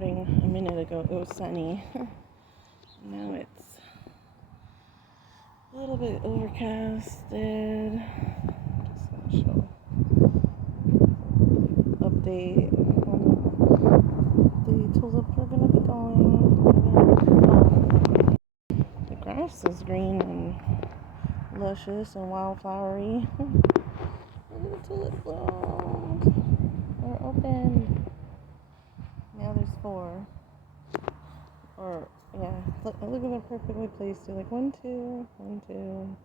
recording a minute ago, it was sunny. Now it's a little bit overcasted. Just gonna show update on the tulips are gonna be going. The grass is green and luscious and wildflowery. Look at the tulip blooms. They're open. Now there's 4. Or, yeah, look at they're perfectly placed. They're like 1, 2, 1, 2.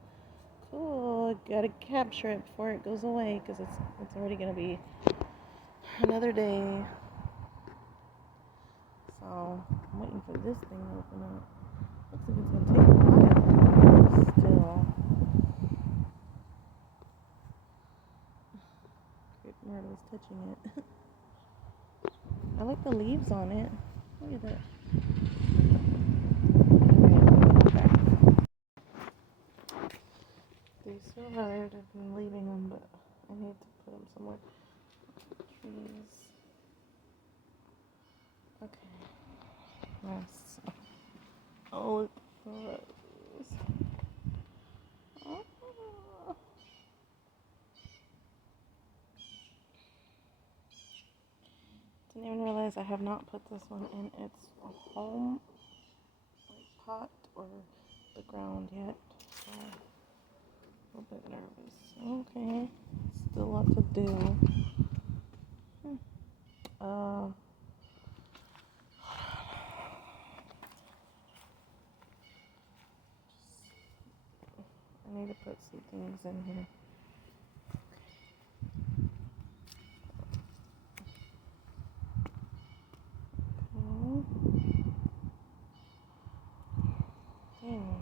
Cool. Gotta capture it before it goes away because it's already gonna be another day. So I'm waiting for this thing to open up. Looks like it's gonna take a while. Still. Great Myrtle's touching it. I like the leaves on it. Look at that. They survived. I've been leaving them, but I need to put them somewhere. Trees. Okay. Nice. Oh, look. Rose. Oh. Didn't even realize I have not put this one in its home pot or the ground yet. So a little bit nervous. Okay. Still a lot to do. I need to put some things in here. Dang.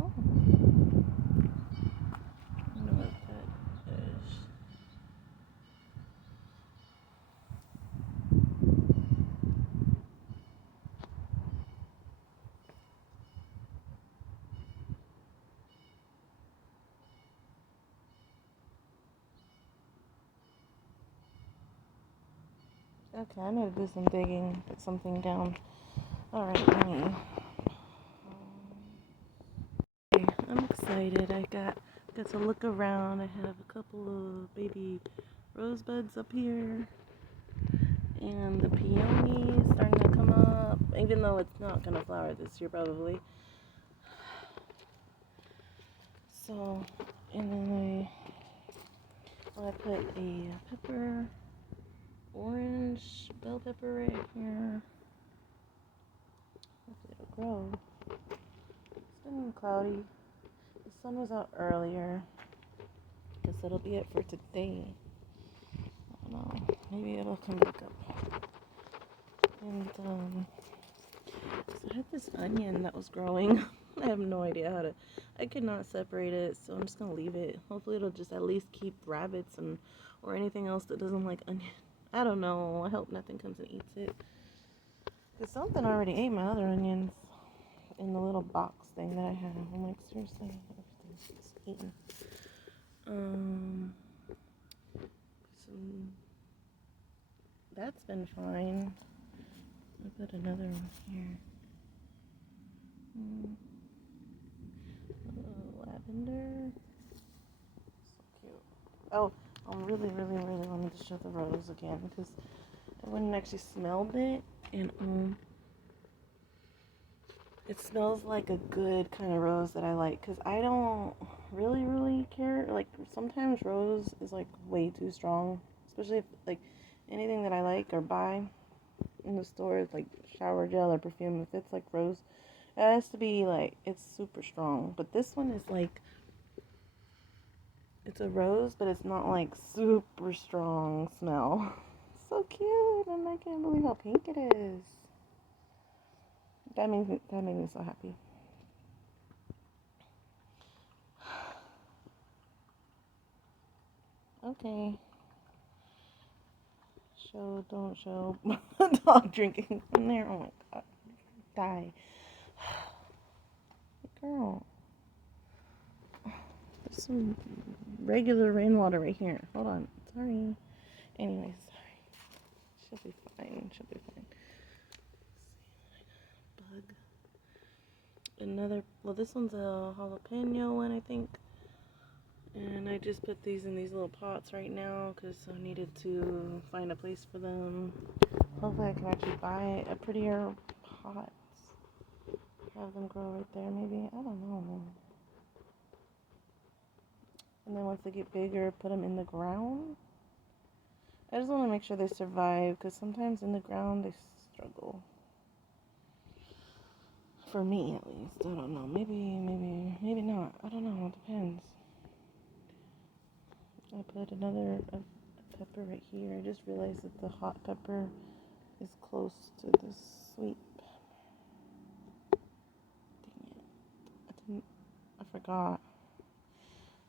Oh. I don't know what that is. Okay, I need to do some digging, put something down. Alright, let me. Okay, I'm excited. I got to look around. I have a couple of baby rosebuds up here. And the peonies starting to come up. Even though it's not going to flower this year, probably. So, and then I put a pepper. Orange bell pepper right here. Hopefully it'll grow. It's been cloudy. The sun was out earlier. Guess that'll be it for today. I don't know. Maybe it'll come back up. And so I had this onion that was growing. I have no idea how to. I could not separate it, so I'm just gonna leave it. Hopefully it'll just at least keep rabbits and or anything else that doesn't like onion. I don't know. I hope nothing comes and eats it. Because something already ate my other onions in the little box thing that I have. I'm like, seriously, everything's eaten. So that's been fine. I put another one here. Lavender. So cute. Oh, I really wanted to show the rose again because I went and actually smelled it, and it smells like a good kind of rose that I like, because I don't really care. Like, sometimes rose is like way too strong, especially if like anything that I like or buy in the store is like shower gel or perfume. If it's like rose, it has to be like, it's super strong. But this one is like, it's a rose, but it's not like super strong smell. So cute, and I can't believe how pink it is. That made me so happy. Okay. Show, don't show. Dog drinking from there. Oh my god. Die. Girl. There's some regular rainwater right here. Hold on. Sorry. Anyways, sorry. She'll be fine. She'll be fine. Bug. Another, well, this one's a jalapeno one, I think. And I just put these in these little pots right now because I needed to find a place for them. Hopefully I can actually buy a prettier pot. Have them grow right there, maybe. I don't know. And then once they get bigger, put them in the ground. I just want to make sure they survive because sometimes in the ground they struggle. For me, at least. I don't know. Maybe not. I don't know. It depends. I put another pepper right here. I just realized that the hot pepper is close to the sweet pepper. Dang it. I forgot.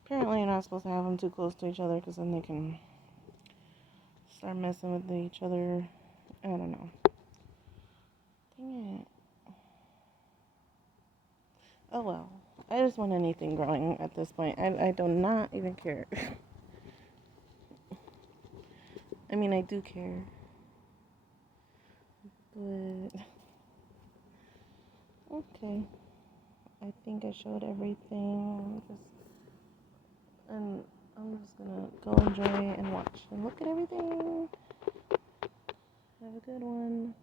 Apparently you're not supposed to have them too close to each other because then they can start messing with each other. I don't know. Dang it. Oh well. I just want anything growing at this point. I do not even care. I mean, I do care. But okay. I think I showed everything. And I'm just gonna go enjoy and watch and look at everything. Have a good one.